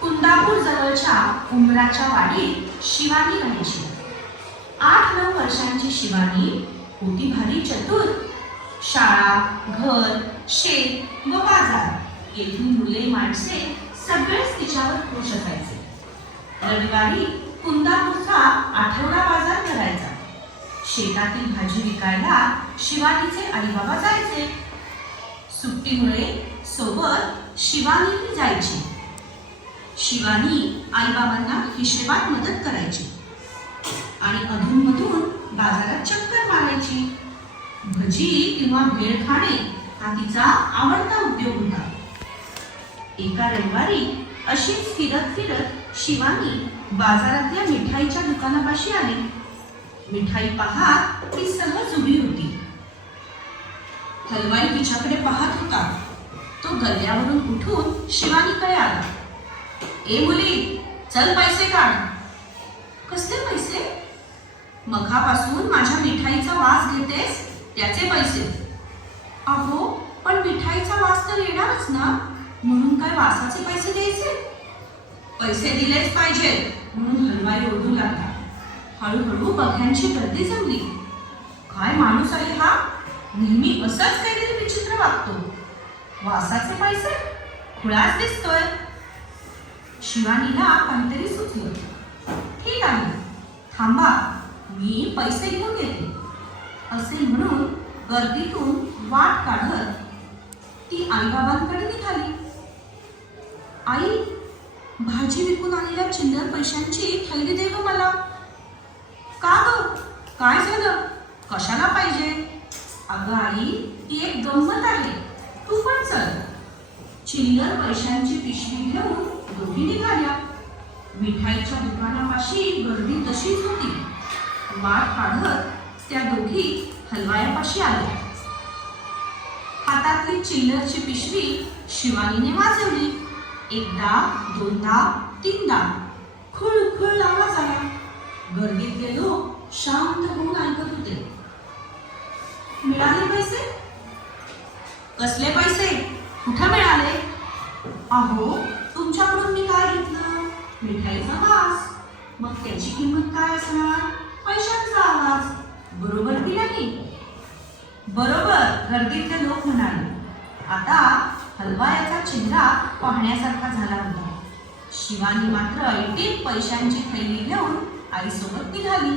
कुंदापूर जवळच्या उमराच्या वाडीत शिवानी राहायची. 8-9 वर्षांची शिवानी होती भारी चतुर. शाळा, घर, शेत व बाजार येथील मुले माणसे सगळेच तिच्यावर खुश असायचे. रविवारी कुंदापूरचा आठवडा बाजार भरायचा. शेतातील भाजी विकायला शिवानीचे आईबाबा जायचे. सुट्टीमुळे सोबत शिवानीही जायची. शिवानी आईबाबांना हिशेबात मदत करायची आणि अधूनमधून बाजारात चक्कर मारायची. भजी किंवा भेळ खाणे हा तिचा आवडता उद्योग होता. एका रविवारी अशीच फिरत फिरत शिवानी बाजारातल्या मिठाईच्या दुकानापाशी आली. मिठाई पाहत ती सहज उभी होती. हलवाई तिच्याकडे पाहत होता. तो गल्ल्यावरून उठून शिवानीकडे आला. ए मुली, चल पैसे काढ. कसले पैसे? मघापासून माझ्या मिठाईचा वास घेतेस त्याचे पैसे. अहो, पण मिठाईचा वास तर येणारच ना, म्हणून काय वासाचे पैसे द्यायचे? पैसे दिलेच पाहिजेत म्हणून हलवाई ओरडू लागला. हळूहळू बघ्यांची गर्दी जमली. काय माणूस आहे हा, नेहमी असंच काहीतरी विचित्र वागतो. वासाचे पैसे? खुळाच दिसतोय. शिवानीला काहीतरी सुचलं. ठीक आहे, थांबा, मी पैसे घेऊन येते असे म्हणून गर्दीतून वाट काढत ती आईबाबांकडे निघाली. आई, भाजी विकून आलेल्या चिल्लर पैशांची थैली दे ग मला. का ग, काय झालं? कशाला पाहिजे? अगं आई, ती एक गंमत आहे, तू पण चल. चिल्लर पैशांची पिशवी घेऊन दोघी निघाल्या. मिठाईच्या दुकानापाशी गर्दी तशीच होती. वाट काढत त्या दोघी हलवायापाशी आल्या. हातातली चिल्लरची पिशवी शिवानीने वाजवली. एकदा, दोनदा, तीनदा खुळ आवाज आला. गर्दीतले लोक शांत होऊन ऐकत होते. मिळाले पैसे? कसले पैसे? कुठे मिळाले? अहो, तुमच्याकडून मी काय घेतलं? मिठाईचा वास. मग त्याची किंमत काय असणार? पैशांचा आवाज. बरोबर की नाही? बरोबर, गर्दीतले लोक म्हणाले. आता हलवायाचा चेहरा पाहण्यासारखा झाला होता. शिवानी मात्र ऐटीत पैशांची थैली घेऊन आईसोबत निघाली.